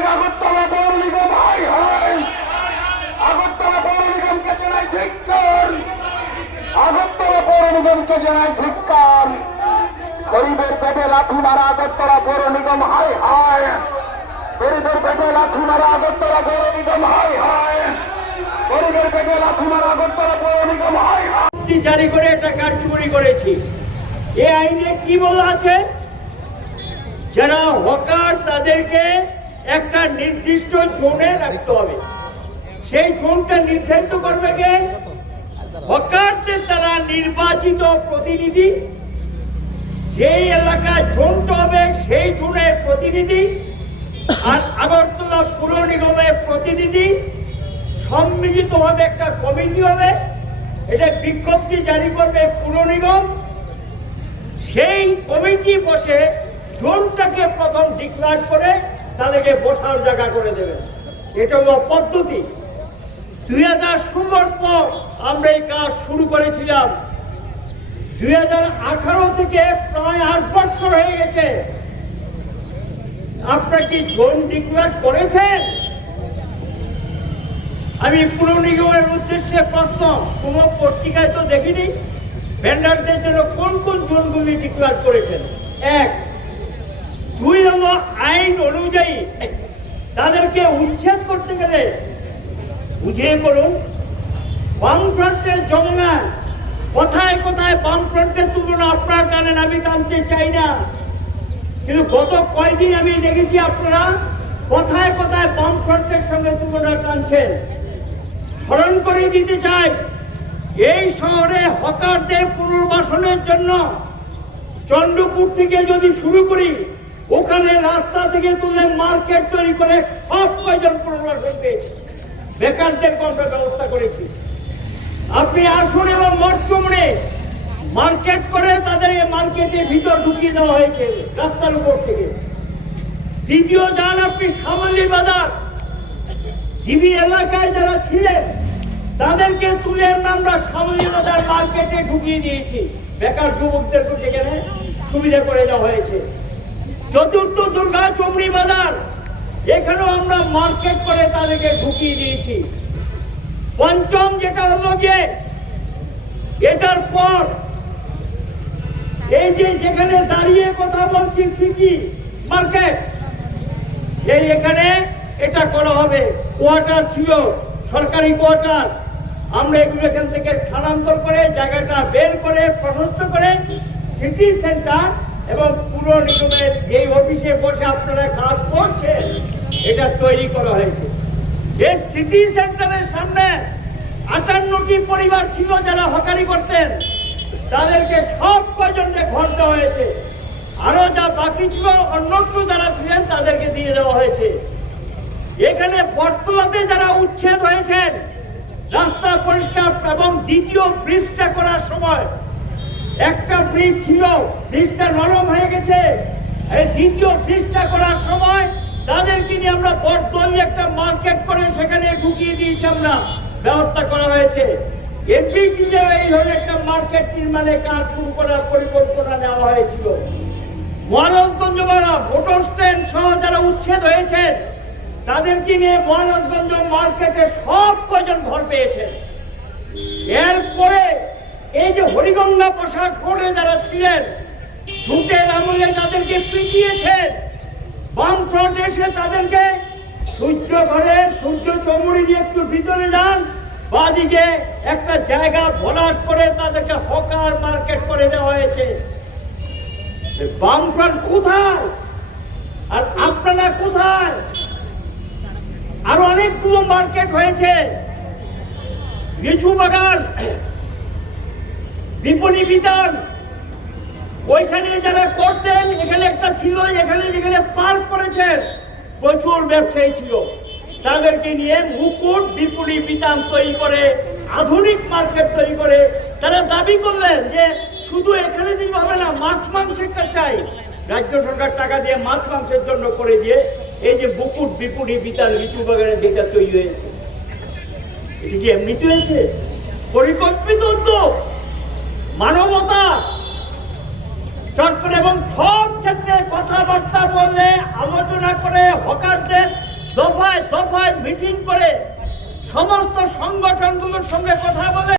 মালিক আগরতলা পৌর নিগম high high, Agartala পৌর নিগমকে জানাই ধিক্কার, আগরতলা পৌর নিগমকে জানাই ধিক্কার। গরিবের পেটে লাথি মারা আগরতলা পৌর নিগম হাই হাই, গরিবের পেটে লাথি মারা আগরতলা পৌর নিগম হাই হাই, গরিবের পেটে লাথি মারা আগরতলা পৌর নিগম হাই হাই। জারি করে টাকা চুরি করেছি। এই আইনে কি বলা আছে? যারা হকার তাদেরকে একটা নির্দিষ্ট জোনে রাখতে হবে। সেই জোনটা নির্ধারিত করবে কে? হকারদের দ্বারা নির্বাচিত প্রতিনিধি। যেই এলাকায় জোনটা হবে সেই জোনের প্রতিনিধি আর আগরতলা পুর নিগমের প্রতিনিধি সম্মিলিতভাবে একটা কমিটি হবে। এটা বিজ্ঞপ্তি জারি করবে পুর নিগম। সেই কমিটি বসে জোনটাকে প্রথম ডিক্লার করে তাদেরকে বসার জায়গা করে দেবে। এটা হলো পদ্ধতি। 2016 পর আমরা এই কাজ শুরু করেছিলাম। 2018 থেকে প্রায় 8 বছর হয়ে গেছে। আপনারা কি জোন ডিক্লার করেছেন? আমি পুর নিগমের উদ্দেশ্যে প্রশ্ন, কোন পত্রিকায় তো দেখিনি ভেন্ডারদের জন্য কোন কোন জোনগুলি ডিক্লার করেছেন। 1, 2 হলো আইন অনুযায়ী তাদেরকে উচ্ছেদ করতে গেলে বুঝিয়ে করুন। বামফ্রন্টের জমনা কোথায় কোথায় বামফ্রন্টের তুলনা আপনারা টানেন, আমি টানতে চাই না, কিন্তু গত কয়েকদিন আমি দেখেছি আপনারা কোথায় কোথায় বামফ্রন্টের সঙ্গে তুলনা টানছেন। স্মরণ করে দিতে চাই, এই শহরে হকারদের পুনর্বাসনের জন্য চন্দ্রপুর থেকে যদি শুরু করি, ওখানে রাস্তা থেকে তুলে মার্কেট তৈরি করে সব কয়জন পুনর্বাসন পেয়েছে। বেকারদের আমরা ব্যবস্থা করেছি। আপনি আসুন এবং মঠচুমড়ে মার্কেট করে তাদের মার্কেটের ভিতর ঢুকিয়ে দেওয়া হয়েছে রাস্তার উপর থেকে। দ্বিতীয় যান আপনি সামালি বাজার, জিবি এলাকায় যারা ছিলেন তাদেরকে তুলে আমরা সামালি বাজার মার্কেটে ঢুকিয়ে দিয়েছি। বেকার যুবকদেরকে সেখানে সুবিধা করে দেওয়া হয়েছে। চতুর্থ দুর্গা চমড়ি বাজার, এখানেও আমরা মার্কেট করে তাদেরকে ঢুকিয়ে দিয়েছি। পঞ্চম যেটা হলো যে এটার পর এই যে যেখানে দাঁড়িয়ে কথা বলছি সিটি মার্কেট, এই এখানে এটা করা হবে। কোয়ার্টার ছিল, সরকারি কোয়ার্টার, আমরা এগুলো এখান থেকে স্থানান্তর করে জায়গাটা বের করে প্রশস্ত করে সিটি সেন্টার এবং পুর নিগমের যেই অফিসে বসে আপনারা কাজ করছেন এটা তৈরি করা হয়েছে। এই সিটি সেন্টারের সামনে 58টি পরিবার ছিল যারা হকারি করতেন, তাদেরকে সব কয়জনকে ঘর দেওয়া হয়েছে। আরো যা বাকি ছিল অন্যত্র যারা ছিলেন তাদেরকে দিয়ে দেওয়া হয়েছে। এখানে বটতলাতে যারা উচ্ছেদ হয়েছেন, রাস্তা পরিষ্কার এবং দ্বিতীয় ব্রিজটা করার সময় একটা ব্রিজ ছিল, ব্রিজটা নরম হয়ে গেছে। এই দ্বিতীয় ব্রিজটা করার সময় তাদেরকে নিয়ে আমরা বটতলি একটা মার্কেট করে সেখানে ঢুকিয়ে দিয়েছি, আমরা ব্যবস্থা করা হয়েছে। এমপিটিতে এই ধরনের একটা মার্কেট নির্মাণের কাজ শুরু করার পরিকল্পনা নেওয়া হয়েছিল। মহারাজগঞ্জ ভোটার স্ট্যান্ড সহ যারা উচ্ছেদ হয়েছে তাদেরকে নিয়ে মহারাজগঞ্জ মার্কেটে সব কয়জন ঘর পেয়েছে। এরপরে এই যে হরিগঙ্গা প্রসাদ রোডে যারা ছিলেন, ঝুঁকের আমলে তাদেরকে পিটিয়েছে, বামফ্রন্ট এসে তাদেরকে সূর্য ঘরে সূর্য চমুড়ি দিয়ে একটু ভিতরে যান, বাদিকে একটা জায়গা ভরাট করে তাদেরকে হকার মার্কেট করে দেওয়া হয়েছে। বামফ্রন্ট কোথায় আর আপনারা কোথায়? আরো অনেকগুলো মার্কেট হয়েছে। লিচু বাগান, বিপণী বিতান, ওইখানে যারা করতেন, এখানে একটা ছিল, এখানে যেখানে পার্ক করেছেন প্রচুর ব্যবসায়ী ছিল, তাদেরকে নিয়ে মুকুট বিপণী বিতান তৈরি করে আধুনিক মার্কেট তৈরি করে তারা দাবি করলেন যে শুধু এখানে দিলে হবে না, মাছ মাংসেরটা চাই। রাজ্য সরকার টাকা দিয়ে মাছ মাংসের জন্য করে দিয়ে এই যে মুকুট বিপণী বিতান লিচু বাগানের যেটা তৈরি হয়েছে, এটা কি এমনিতে হয়েছে? পরিকল্পিত উদ্যোগ, মানবতা চট্টগ্রাম এবং সব ক্ষেত্রে কথাবার্তা বললে, আলোচনা করে হকারদের মিটিং করে সমস্ত সংগঠনগুলোর সঙ্গে কথা বলে